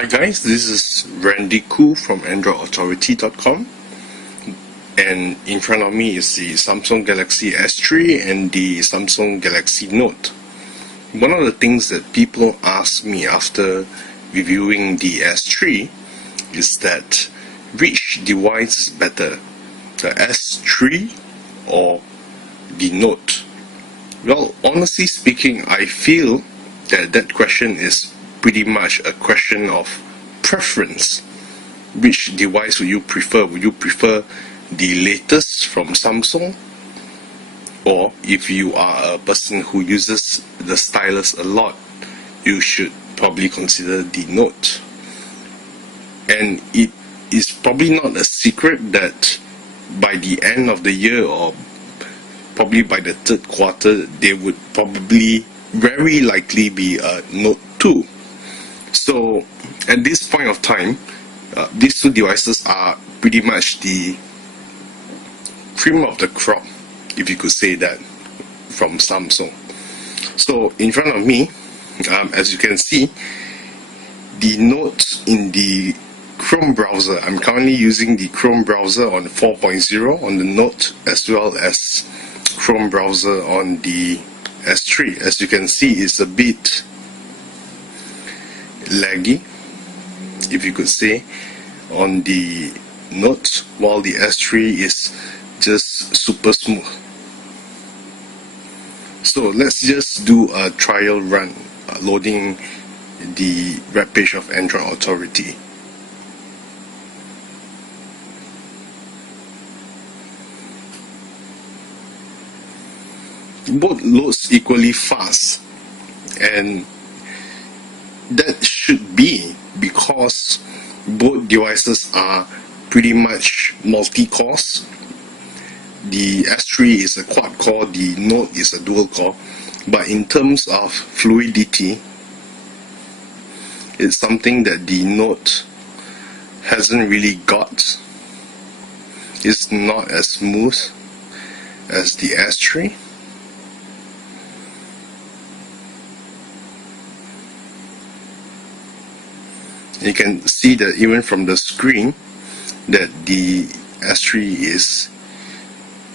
Hi guys, this is Randy Koo from AndroidAuthority.com, and in front of me is the Samsung Galaxy S3 and the Samsung Galaxy Note. One of the things that people ask me after reviewing the S3 is that which device is better, the S3 or the Note? Well, honestly speaking, I feel that question is pretty much a question of preference. Which device would you prefer? Would you prefer the latest from Samsung? Or if you are a person who uses the stylus a lot, you should probably consider the Note. And it is probably not a secret that by the end of the year, or probably by the third quarter, there would probably very likely be a Note 2. So at this point of time, these two devices are pretty much the cream of the crop, if you could say that, from Samsung. So in front of me, as you can see, the Note in the Chrome browser. I'm currently using the Chrome browser on 4.0 on the Note, as well as Chrome browser on the S3. As you can see, it's a bit laggy, if you could say, on the Note, while the S3 is just super smooth. So let's just do a trial run, loading the web page of Android Authority. Both loads equally fast, and that should be because both devices are pretty much multi-cores. The S3 is a quad-core, the Note is a dual-core, but in terms of fluidity, it's something that the Note hasn't really got. It's not as smooth as the S3. You can see that even from the screen that the S3 is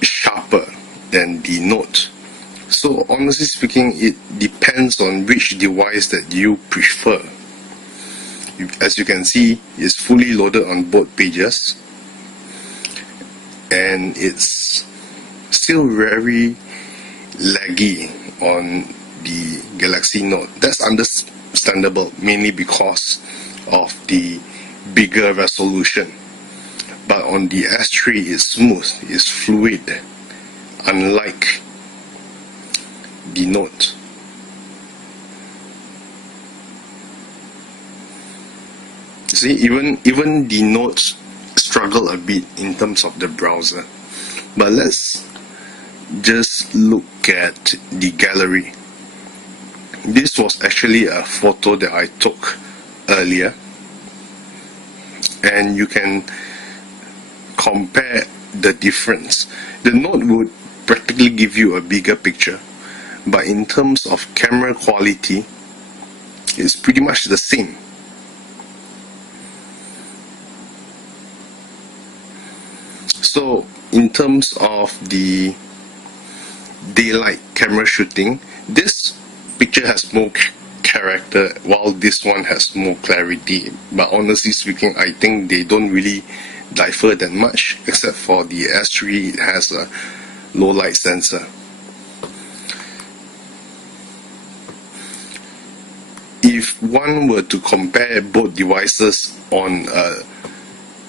sharper than the Note. So honestly speaking, it depends on which device that you prefer. As you can see, it's fully loaded on both pages, and it's still very laggy on the Galaxy Note. That's understandable, mainly because of the bigger resolution. But on the S3, it's smooth, it's fluid, unlike the Note. You see, even the Note struggle a bit in terms of the browser. But let's just look at the gallery. This was actually a photo that I took earlier, and you can compare the difference. The Note would practically give you a bigger picture, but in terms of camera quality, it's pretty much the same. So in terms of the daylight camera shooting, this picture has more character, while this one has more clarity. But honestly speaking, I think they don't really differ that much, except for the S3. It has a low light sensor. If one were to compare both devices on a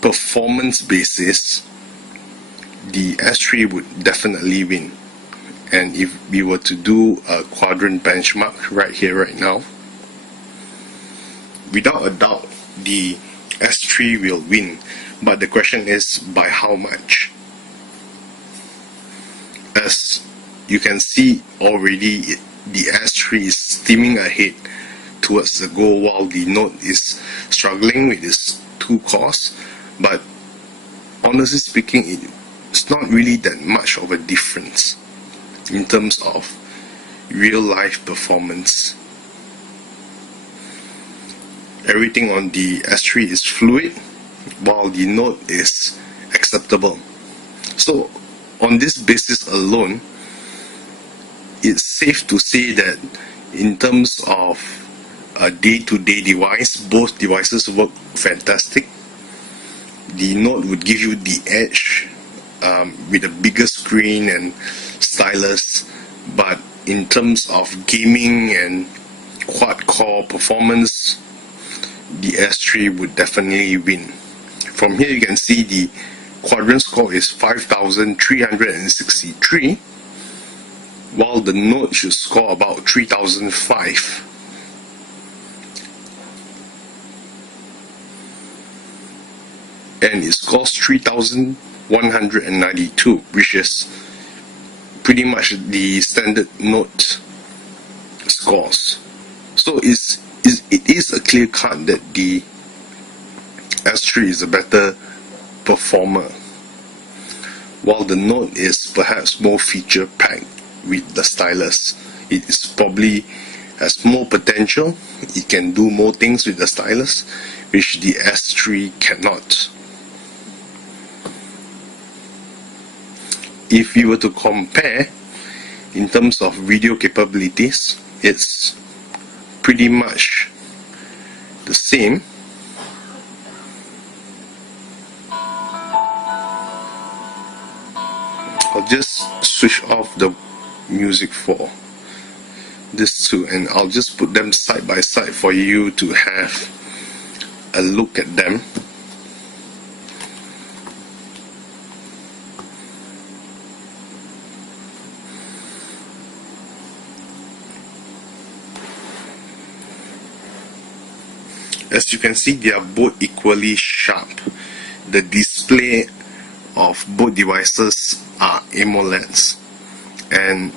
performance basis, the S3 would definitely win. And if we were to do a quadrant benchmark right here, right now, without a doubt, the S3 will win. But the question is, by how much? As you can see already, the S3 is steaming ahead towards the goal, while the Note is struggling with its two cores. But honestly speaking, it's not really that much of a difference in terms of real life performance. everything on the S3 is fluid, while the Note is acceptable. So on this basis alone, it's safe to say that in terms of a day-to-day device, both devices work fantastic. The Note would give you the edge with a bigger screen and stylus, but in terms of gaming and quad-core performance, the S3 would definitely win. From here you can see the quadrant score is 5,363, while the Note should score about 3,005. And it scores 3,192, which is pretty much the standard Note scores. So it is a clear cut that the S3 is a better performer, while the Note is perhaps more feature packed with the stylus. It is probably has more potential. It can do more things with the stylus, which the S3 cannot. If you were to compare in terms of video capabilities, it's pretty much the same. I'll just switch off the music for this two, and I'll just put them side by side for you to have a look at them. As you can see, they are both equally sharp. The display of both devices are AMOLEDs, and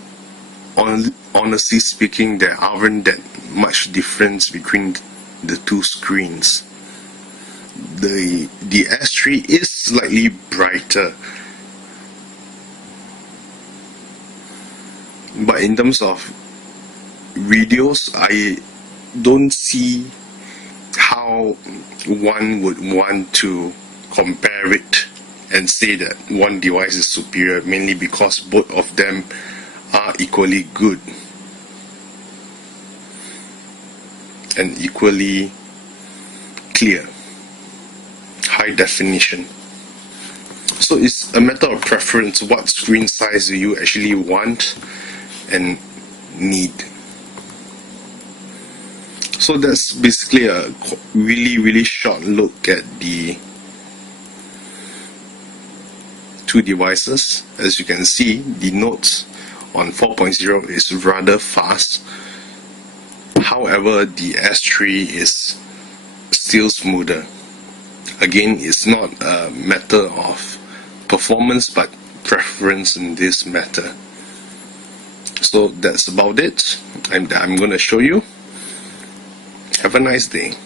honestly speaking, there aren't that much difference between the two screens. The S3 is slightly brighter, but in terms of videos, I don't see how one would want to compare it and say that one device is superior, mainly because both of them are equally good and equally clear, high definition. So it's a matter of preference. What screen size do you actually want and need? So that's basically a really short look at the two devices. As you can see, the Note on 4.0 is rather fast. However, the S3 is still smoother. Again, it's not a matter of performance but preference in this matter. So that's about it. I'm going to show you. Have a nice day.